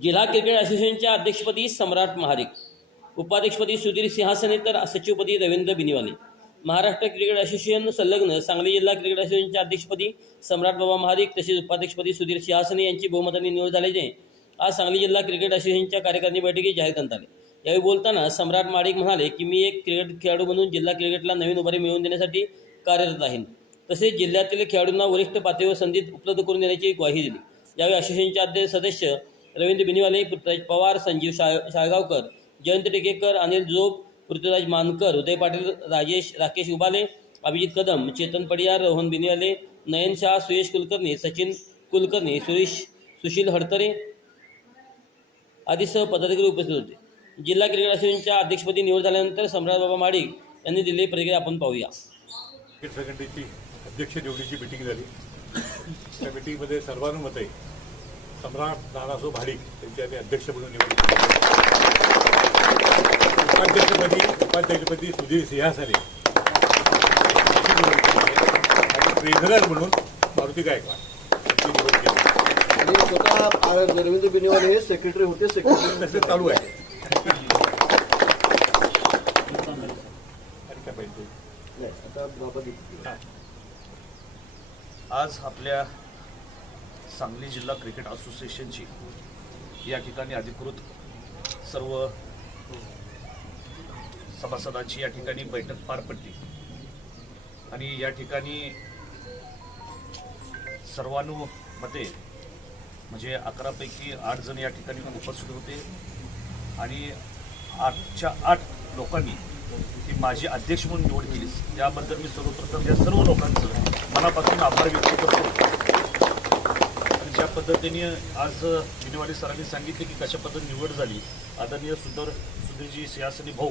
जिल्हा क्रिकेट असोसिएशनच्या अध्यक्षपदी सम्राट महारिक उपाध्यक्षपदी सुधीर सिंहासने तर सचिवपदी रवींद्र बिनिवाले. महाराष्ट्र क्रिकेट असोसिएशन संलग्न सांगली जिल्हा क्रिकेट असोसिएशनच्या अध्यक्षपदी सम्राट बाबा महारिक तसेच उपाध्यक्षपदी सुधीर सिंहासने यांची बहुमताने निवड झाल्याचे आज सांगली जिल्हा क्रिकेट असोसिएशनच्या कार्यकारिणी बैठकीत जाहीर करण्यात आले यावेळी बोलताना सम्राट महाडिक म्हणाले की मी एक क्रिकेट खेळाडू म्हणून जिल्हा क्रिकेटला नवीन उभारी मिळवून देण्यासाठी कार्यरत आहे. तसेच जिल्ह्यातील खेळाडूंना वरिष्ठ पातळीवर संधी उपलब्ध करून देण्याची ग्वाही दिली. यावेळी असोसिएशनचे अध्यक्ष सदस्य रवींद्र बिनिवाले पृथ्वीराज पवार संजीव शाळ शाळगावकर जयंत टेकेकर अनिल जोब पृथ्वीराज मानकर उदय पाटील राजेश राकेश उबाले अभिजित कदम चेतन पडियार रोहन बिनिवाले नयन शाह सुयश कुलकर्णी सचिन कुलकर्णी सुरेश सुशील हडतरे आदीसह पदाधिकारी उपस्थित होते. जिल्हा क्रिकेट असोसिएशनच्या अध्यक्षपदी निवड झाल्यानंतर सम्राट बाबा माडिक यांनी दिलेली प्रतिक्रिया आपण पाहूया. क्रिकेट संघटनेची अध्यक्ष निवडीची मिटिंग झाली. त्या मिटिंगमध्ये सर्वानुमते सम्राट नानासो भाडिक यांची आम्ही अध्यक्ष म्हणून निवड केली. उपाध्यक्षपदी उपाध्यक्षपदी सुधीर सिंहासने. आणि ट्रेझरर म्हणून मारुती गायकवाड यांची निवड केली स्वतः बिनिवाले हे सेक्रेटरी होते सेक्रेटरी तसे चालू आहे आज आपल्या सांगली जिल्हा क्रिकेट असोसिएशनची. या ठिकाणी अधिकृत सर्व सभासदाची या ठिकाणी बैठक पार पडली. आणि या ठिकाणी सर्वानुमते म्हणजे अकरापैकी आठ जण या ठिकाणी उपस्थित होते. आणि आठच्या आठ लोकांनी ही माझी अध्यक्ष म्हणून निवड केली त्याबद्दल मी सर्वप्रथम या सर्व लोकांचं मनापासून आभार व्यक्त करतो. पद्धतीने आज बिनवाडी सरांनी सांगितले की कशा पद्धतीने निवड झाली. आदरणीय सुधर सुधीरजी सिंहासनी भाऊ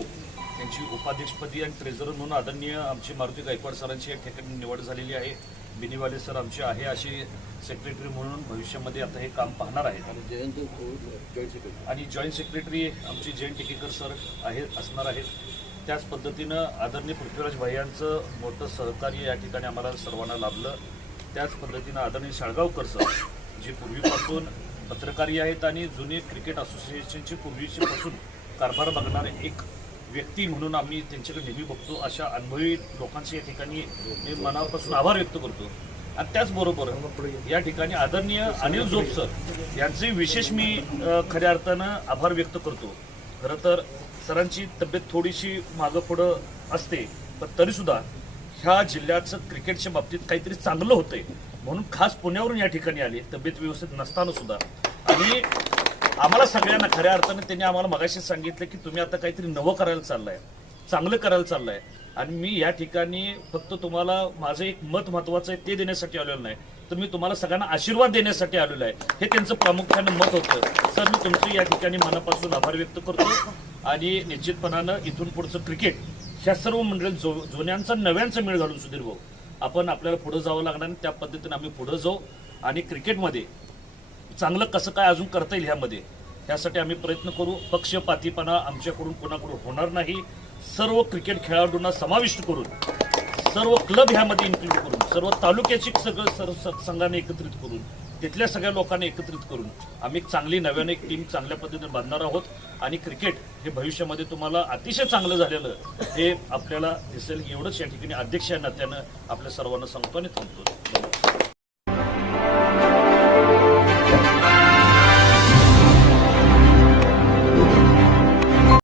यांची उपाध्यक्षपदी आणि ट्रेझरर म्हणून आदरणीय आमची मारुती गायकवाड सरांची या ठिकाणी निवड झालेली आहे. बिनिवाले सर आमचे आहे असे सेक्रेटरी म्हणून भविष्यामध्ये आता हे काम पाहणार आहेत. आणि जयंत जॉईंट सेक्रेटरी आणि जॉईंट सेक्रेटरी आमचे जयंत टिकेकर सर आहे असणार आहेत. त्याच पद्धतीनं आदरणीय पृथ्वीराज भाई यांचं मोठं सहकार्य या ठिकाणी आम्हाला सर्वांना लाभलं. त्याच पद्धतीनं आदरणीय शाळगावकर सर जे पूर्वीपासून पत्रकारी आहेत आणि जुने क्रिकेट असोसिएशनचे पूर्वीचेपासून कारभार बघणारे एक व्यक्ती म्हणून आम्ही त्यांच्याकडे नेहमी बघतो. अशा अनुभवी लोकांचे या ठिकाणी मी मनापासून आभार व्यक्त करतो. आणि त्याचबरोबर या ठिकाणी आदरणीय अनिल जोप सर यांचे विशेष मी खऱ्या अर्थानं आभार व्यक्त करतो. खरं तर सरांची तब्येत थोडीशी मागं पुढं असते पण तरीसुद्धा ह्या जिल्ह्याचं क्रिकेटच्या बाबतीत काहीतरी चांगलं होतंय. म्हणून खास पुण्यावरून या ठिकाणी आले. तब्येत व्यवस्थित नसताना सुद्धा. आणि आम्हाला सगळ्यांना खऱ्या अर्थाने त्यांनी आम्हाला मगाशी सांगितलं की तुम्ही आता काहीतरी नवं करायला चाललंय. चांगलं करायला चाललंय. आणि मी या ठिकाणी फक्त तुम्हाला माझं एक मत महत्वाचं आहे ते देण्यासाठी आलेलो नाही. तर मी तुम्हाला सगळ्यांना आशीर्वाद देण्यासाठी आलेलो आहे. हे त्यांचं प्रामुख्यानं मत होतं. सर मी तुमचं या ठिकाणी मनापासून आभार व्यक्त करतो. आणि निश्चितपणानं इथून पुढचं क्रिकेट ह्या सर्व मंडळी जो जुन्यांचा नव्यांचा मेळ घालून सुधीर भाऊ. आपण आपल्याला पुढं जावं लागणार आणि त्या पद्धतीने आम्ही पुढं जाऊ. आणि क्रिकेटमध्ये चांगलं कसं काय अजून करता येईल ह्यामध्ये ह्यासाठी आम्ही प्रयत्न करू. पक्षपातीपणा आमच्याकडून कोणाकडून होणार नाही. सर्व क्रिकेट खेळाडूंना समाविष्ट करून सर्व क्लब ह्यामध्ये इन्क्लूड करून सर्व तालुक्याची सगळं सर्व संघाने एकत्रित करून तिथल्या सगळ्या लोकांना एकत्रित करून आम्ही एक चांगली नव्याने एक टीम चांगल्या पद्धतीने बांधणार आहोत आणि क्रिकेट हे भविष्यामध्ये तुम्हाला अतिशय चांगलं झालेलं हे आपल्याला दिसेल एवढंच या ठिकाणी अध्यक्ष या नात्यानं आपल्या सर्वांना सांगतो आणि थांबतो धन्यवाद.